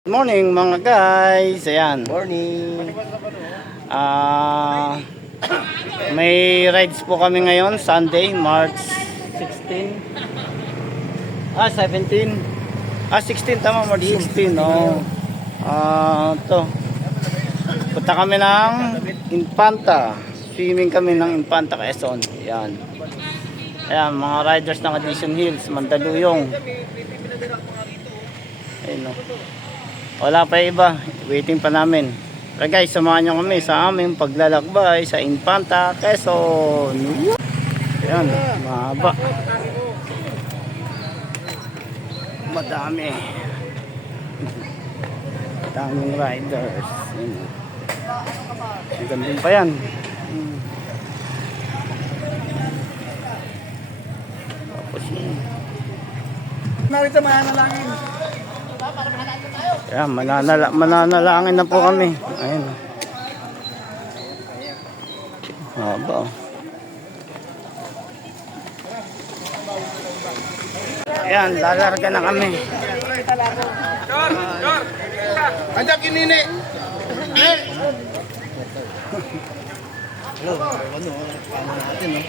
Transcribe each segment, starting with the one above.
Good morning mga guys. Ayan. Morning. May rides po kami ngayon, Sunday, March 16. 17. 16 tama, March 16. Oh. To. Punta kami ng Infanta. Swimming kami ng Infanta, Quezon. Ayan. Ayan, mga riders ng Addition Hills, Mandaluyong. Ayun, no. Wala pa iba, waiting pa namin. Pero guys, samahan nyo kami sa aming paglalakbay sa Infanta, Quezon. Ayan, mahaba. Madami. Daming riders. Ang ganda pa yan. Tapos yun. Narito mananalangin. Ayan, mananalangin na po kami. Ayan. Haba. Ayan, lalarga na kami. Andiyan kinini. Hello, ano natin, no?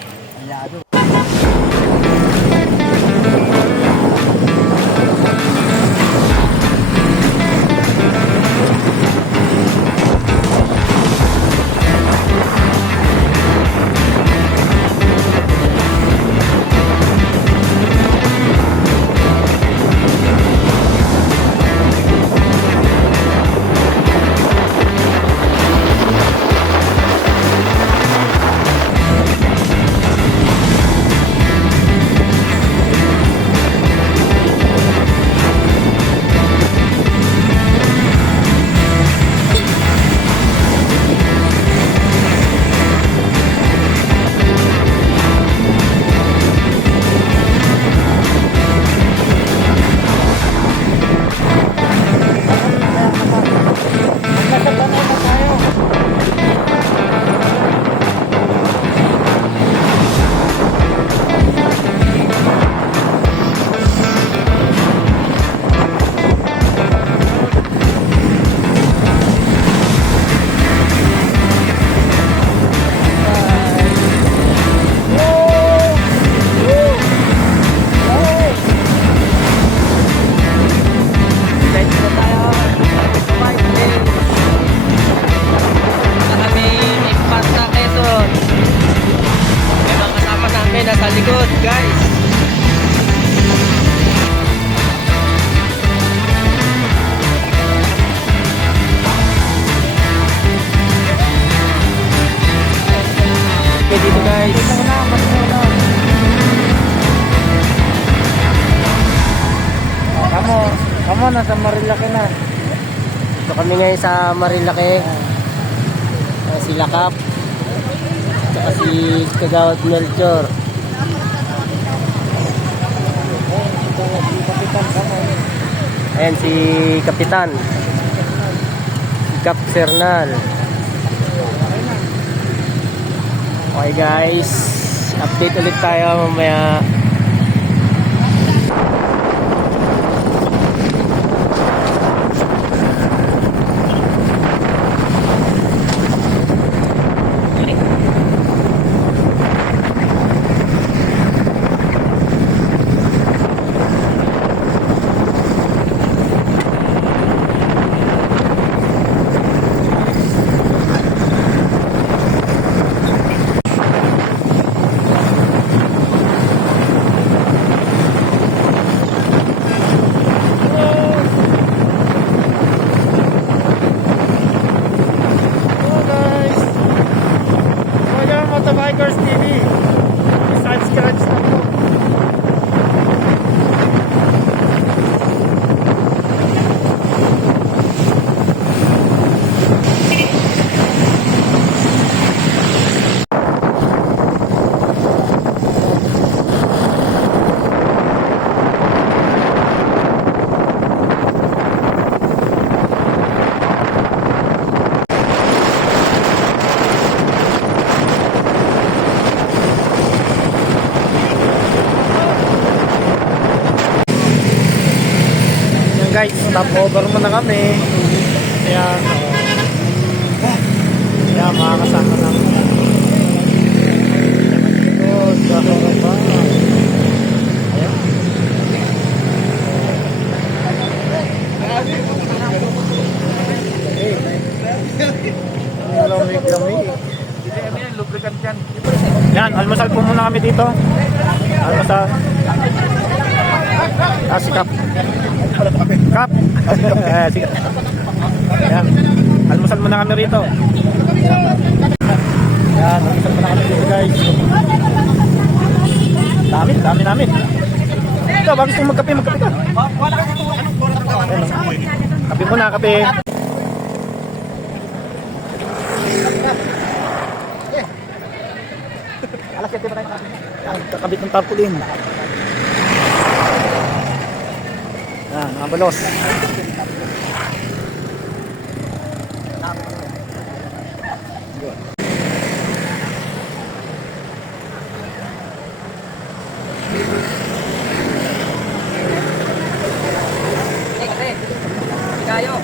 Nasa likod, guys. Okay, dito guys. Kamo nasa Marilaki na. Ito kami ngayon sa Marilaki. Si Lakap. Saka si Kagawad Melchor. Ayan si Kapitan. Si Cap Sernal. Okay guys, update ulit tayo mamaya. stopover muna kami. Ayan. Ayan, mga kasama namin. Oh, dahil ba? Ayan. Lamig-lamig. Yan, almusal po muna kami dito. Almusal. Si Kap. Kap. Si Kap. Yan. Almusal muna kami rito. Yan, almusal muna kami dito guys. Dami namin. Ito, bago kong magkape ka. Kape muna, kape. Alas 7 pa tayo. Kakabit ng tarpaulin. Yan, mga balos. Kayo.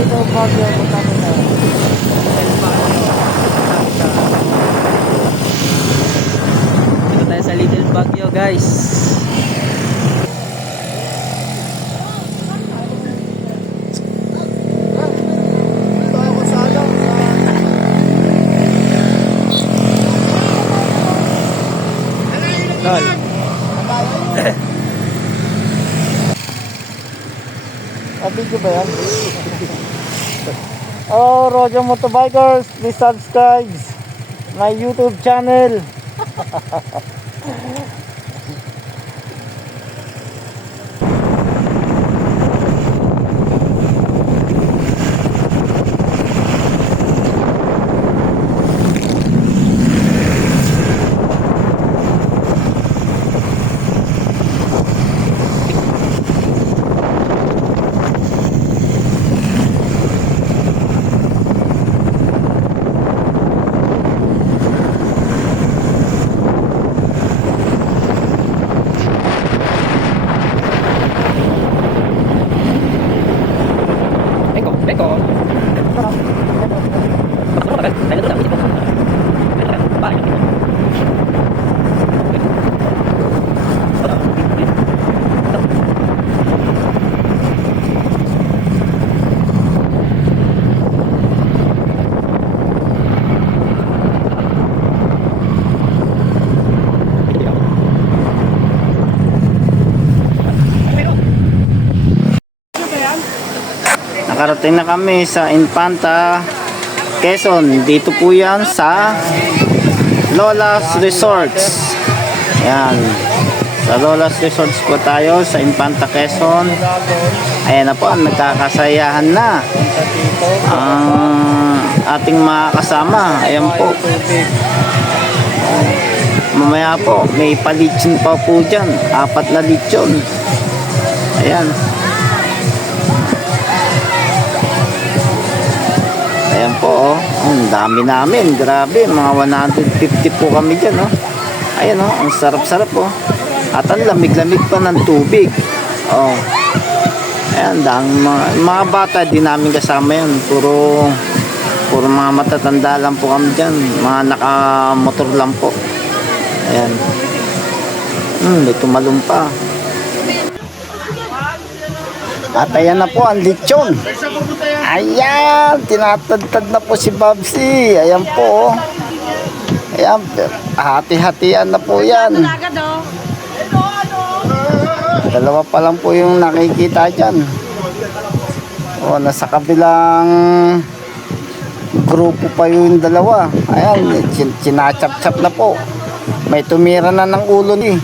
Little Baguio, punta ko na. Dito tayo sa Little Baguio, guys. Tol. Video ba yan? Oh, Roger Motorbikers, please subscribe my YouTube channel. Nakarating na kami sa Infanta, Quezon. Dito po yan sa Lola's Resorts. Yan. Sa Lola's Resorts po tayo sa Infanta, Quezon. Ayan na po, nagkakasayahan na ang ating mga kasama. Ayan po. Mamaya po, may palitsyon pa po dyan. 4 na litsyon. Ayan. Ayan po, oh. Ang dami namin. Grabe, mga 150 po kami dyan, oh. Ayan, oh. Ang sarap-sarap, oh. At ang lamig-lamig pa ng tubig. Oh. Ayan, mga bata, di namin kasama yun. Puro mga matatanda lang po kami dyan. Mga nakamotor lang po. Ayan. May tumalong pa. At ayan na po ang lechon. Ayan, tinatadtad na po si Babsi. Ayan po. Ayan, hati-hatian na po yan. Dalawa pa lang po yung nakikita dyan. O, nasa kabilang grupo pa yung dalawa. Ayan, sinachap-chap na po. May tumira na ng ulo ni.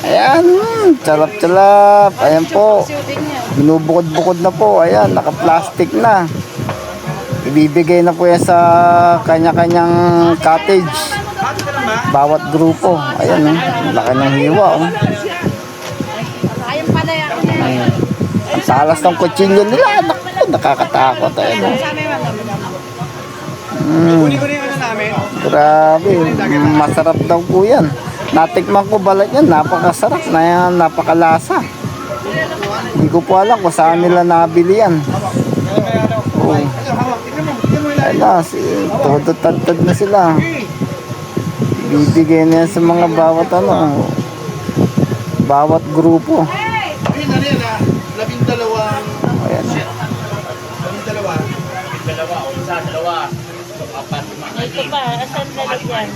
Ayan, charap-charap. Ayan po. Binubukod-bukod na po. Ayan, naka-plastic na. Ibibigay na po yan sa kanya-kanyang cottage. Bawat grupo. Ayan, laki ng hiwa. Ayan. Ang talas ng kutsilyo nila. Naku, nakakatakot. Ayan. Grabe. Masarap daw po yan. Natikman ko balat yan, napakasarap na yan, napakalasa. Hindi ko po alam kung saan nila nabili yan. Oh. Ay na, todo tad na sila. Bibigyan niya sa mga bawat bawat grupo. Ayan. Ito pa, asan lalagyan?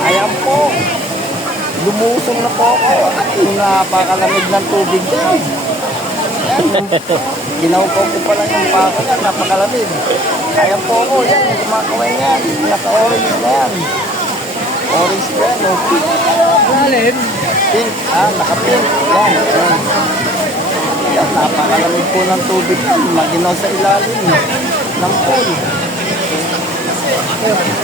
Ayan po. Lumusong na po ako. Napakalamig ng tubig dyan. Ginaupaw ko pa lang yung pako yan. Napakalamig. Ayan po ako. Yan, yung kumakaway yan. Naka-orange na yan. Orange na yan. No pink. Pink. Naka-pink. Yan. Yan, napakalamig po ng tubig yan. Maginaw sa ilalim ng pool.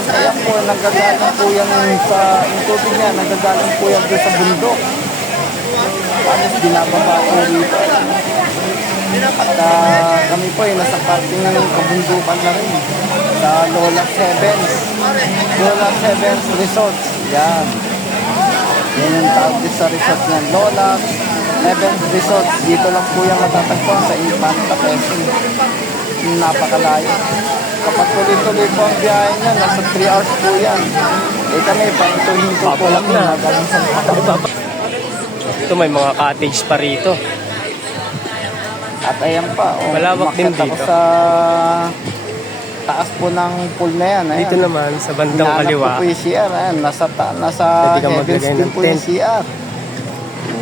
Kaya po, nagagaling po yan sa tubig niya. Nagagaling po yan doon sa bundok. Tapos binababa po rito. At kami po ay nasa parting ng kabundukan na rin. Sa Lola Sevens. Lola Sevens Resorts. Yan. Yan yung tawag din sa resort ng Lola Event Resort. Dito lang po yung matatagpuan sa Infanta, Quezon. Napakalayo. Kapag tuloy-tuloy po ang biyahe nyo, nasa 3 hours po yan. Eh kami, pahinto-hinto po lang na. Ito may mga cottage pa rito. At ayan pa, Malawak din umakyat ako dito. sa taas po ng pool na yan. Ayan. Dito naman sa bandang Hinahanap kaliwa. ko po yung CR. Ayan, nasa Pwede kang heavens maglagay din ng po yung tent. CR.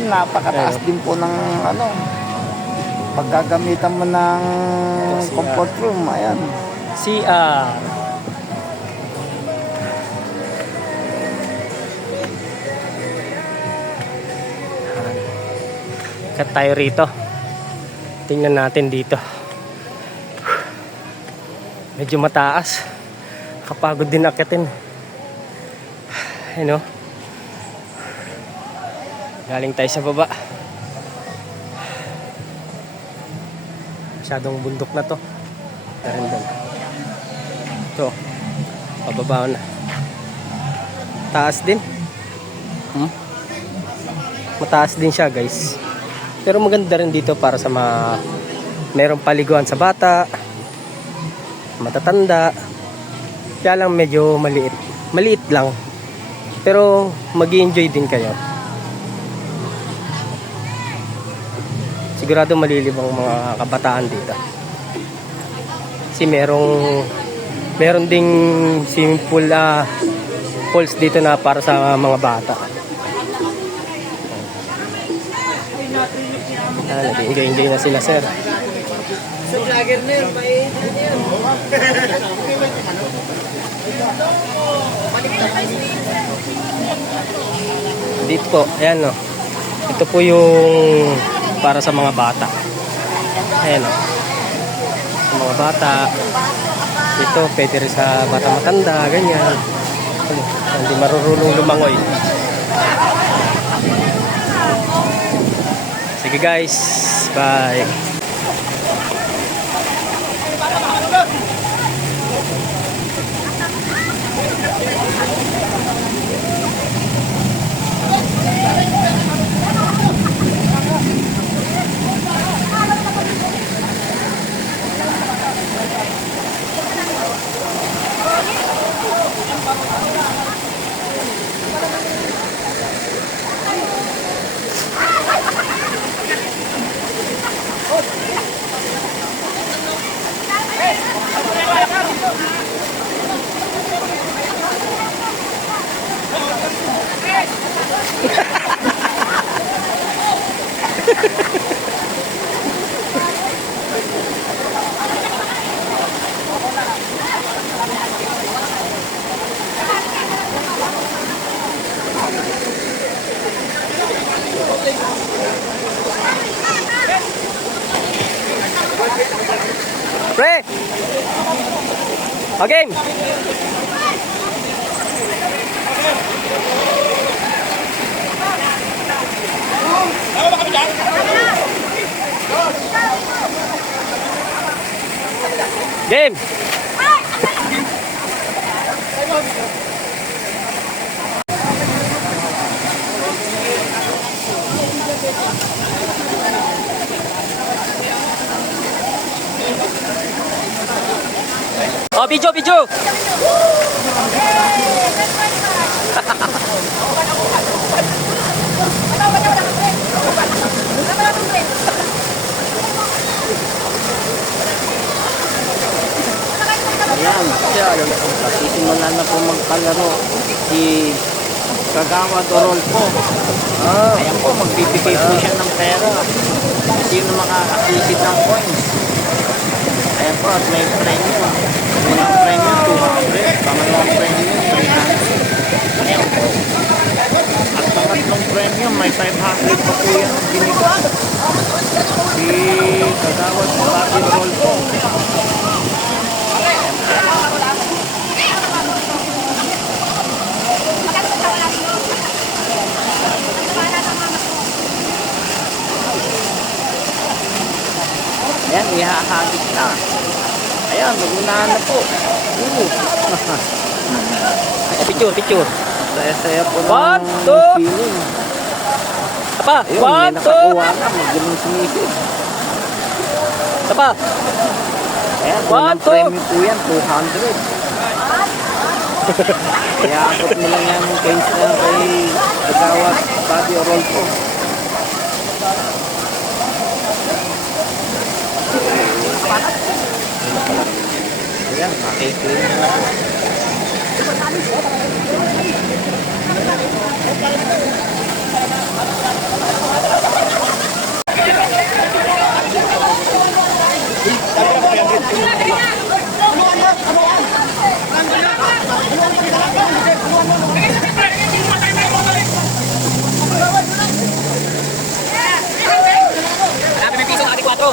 Napakataas Ayun. din po ng paggagamitan mo ng CR. comfort room. Ayan. CR. Kat tayo rito. Tingnan natin dito. Medyo mataas. Kapagod din akitin. Ano? Galing tayo sa baba. Masyadong bundok na to. Karandang. Ito. Pababa na. Taas din. Mataas din siya, guys. Pero maganda rin dito para sa mga merong paliguan sa bata, matatanda. Kaya lang medyo maliit. Maliit lang. Pero mag-i-enjoy din kayo. Sigurado malilibang mga kabataan dito. Kasi meron ding swimming pool pools dito na para sa mga bata. Nag-enjoy na sila, sir. Sa vlogger na yun, Dito po, ayan o. Ito po yung para sa mga bata. Ayan o. Sa mga bata. Ito, pwede rin sa bata matanda, ganyan. Hindi marurulong lumangoy. Sige guys, bye. Pre! Okay! Game! Oh, video, video! Ayan. Sisimulan na po magpalaro si Kagawa Dorolfo. Ayan po, magbibigay po siya ng pera. Sino makakakisit ng coins. Ayan po, at may premium. Unang premium, 200. Pangalawang premium, 300. Ayan po. At pangatlong premium, may 500 pa po yan ang binigay. Si Kagawa Dorolfo. Ayan, ihahagis na. Ayan, nagunahan na po. Picture, picture. Saya-saya po One, ng two. feeling. Tapa, Ayun, may 1, 2. nakakuha na. Magaling sumisid. Tapa. Ayan, One, unang two. premium po yan, 200. Kaya abot nila yan yung case na kay Kagawad Body Roll po. Ayan, makikilin na na po.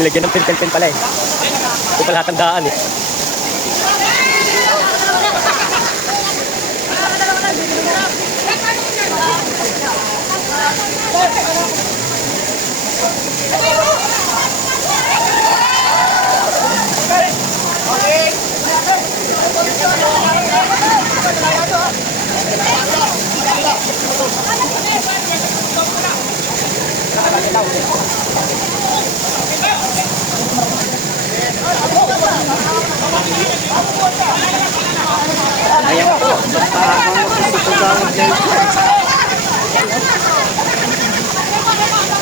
Nilagyan ng pen pala eh. Ito pala tandaan eh. Ayan po, basta ako si Kagawad guys.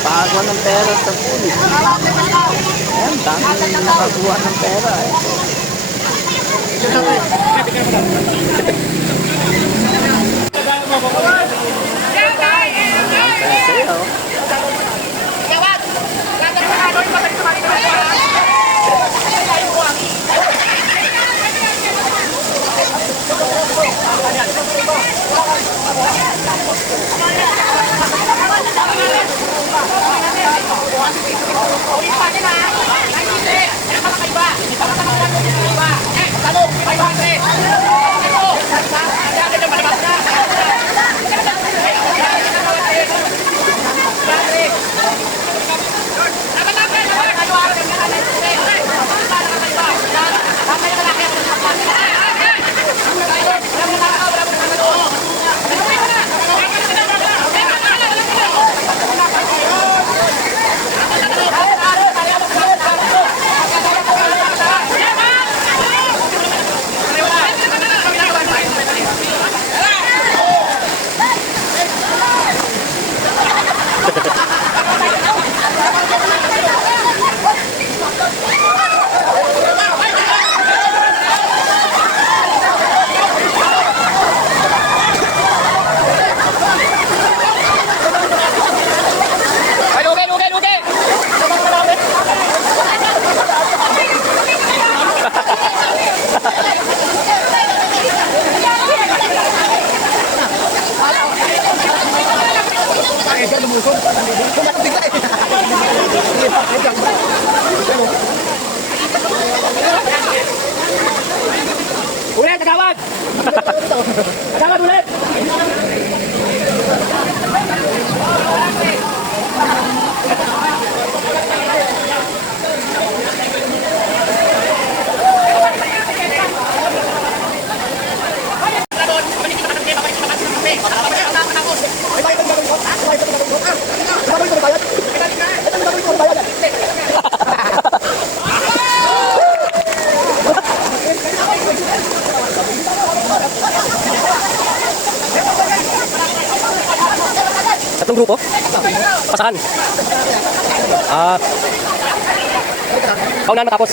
Pagawa ng pera sa pool. Ayan, dami nakakuha ng pera eh. Saya-saya oh. Ulit, Kagawad! Kagawad ulit! Tatlong grupo? Pasahan? Kaunahan matapos?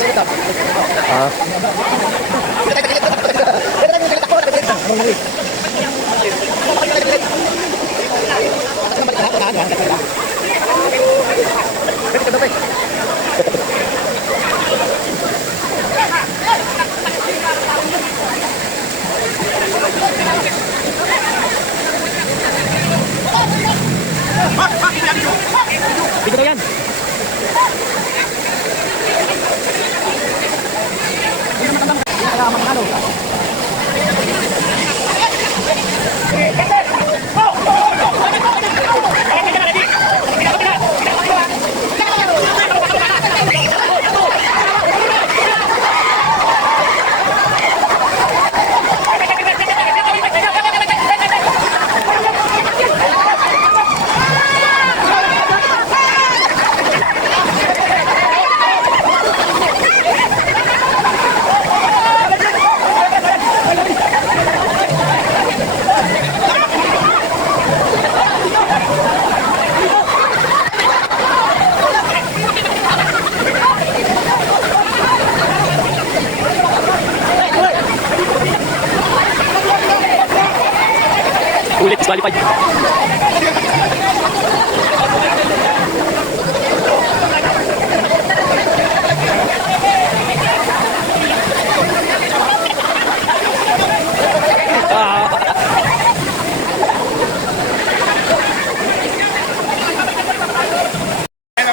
Disqualified.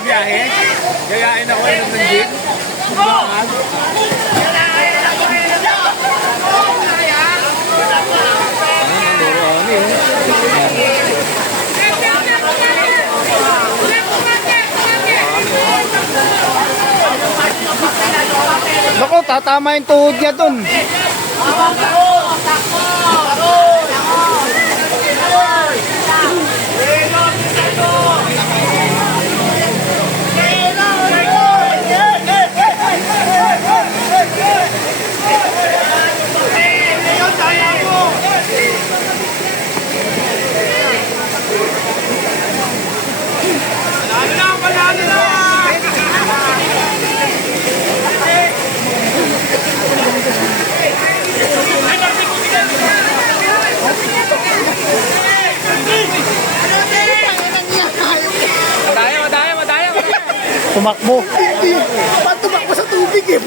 Biyahe. Gayain ako ng jeep. Naku, tatama yung tuhod niya dun. Tumakbo. Ba't tumakbo sa tubig eh?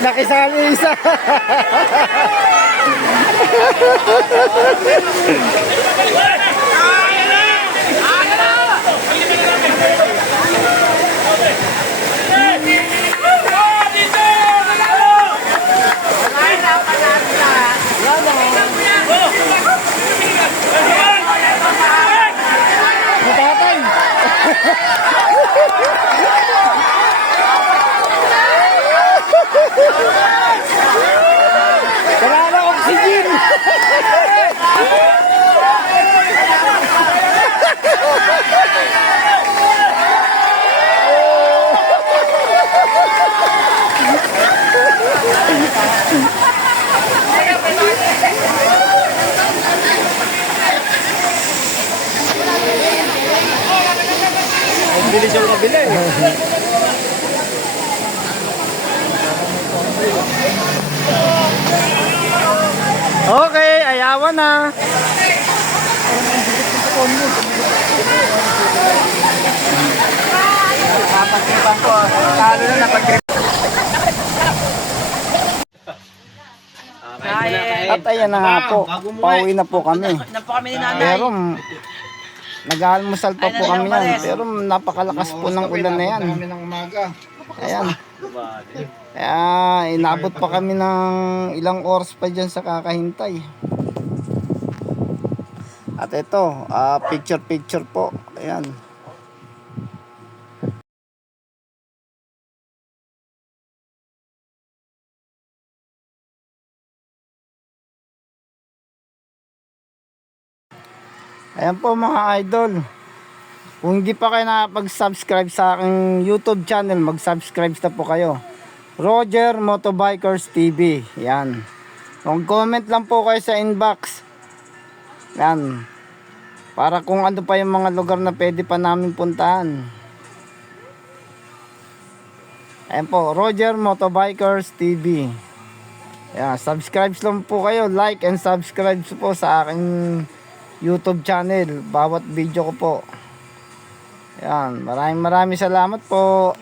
Nakisali yung isa. Matatay. Wala na oxygen. Ang bilis yung kabila eh. Okay, ayawan na. Napagtripan ko. Talo na napagtripan. At ayan na nga po. Pauwi na po kami. Napo kami ni nanay. Pero nag-almusal pa po kami yan. Pero napakalakas po ng ulan na yan. Kami ng umaga. Ayan. Kaya inabot pa kami ng ilang oras pa dyan sa kakahintay. At ito, picture po. Ayan. Ayan po mga idol. Kung hindi pa kayo nakapag-subscribe sa aking YouTube channel, mag-subscribe na po kayo. Roger Motobikers TV. Yan. Mag-comment lang po kayo sa inbox. Yan. Para kung ano pa yung mga lugar na pwede pa namin puntahan. Ayan po, Roger Motobikers TV. Yan. Subscribe lang po kayo. Like and subscribe po sa aking YouTube channel. Bawat video ko po. Yan. Maraming salamat po.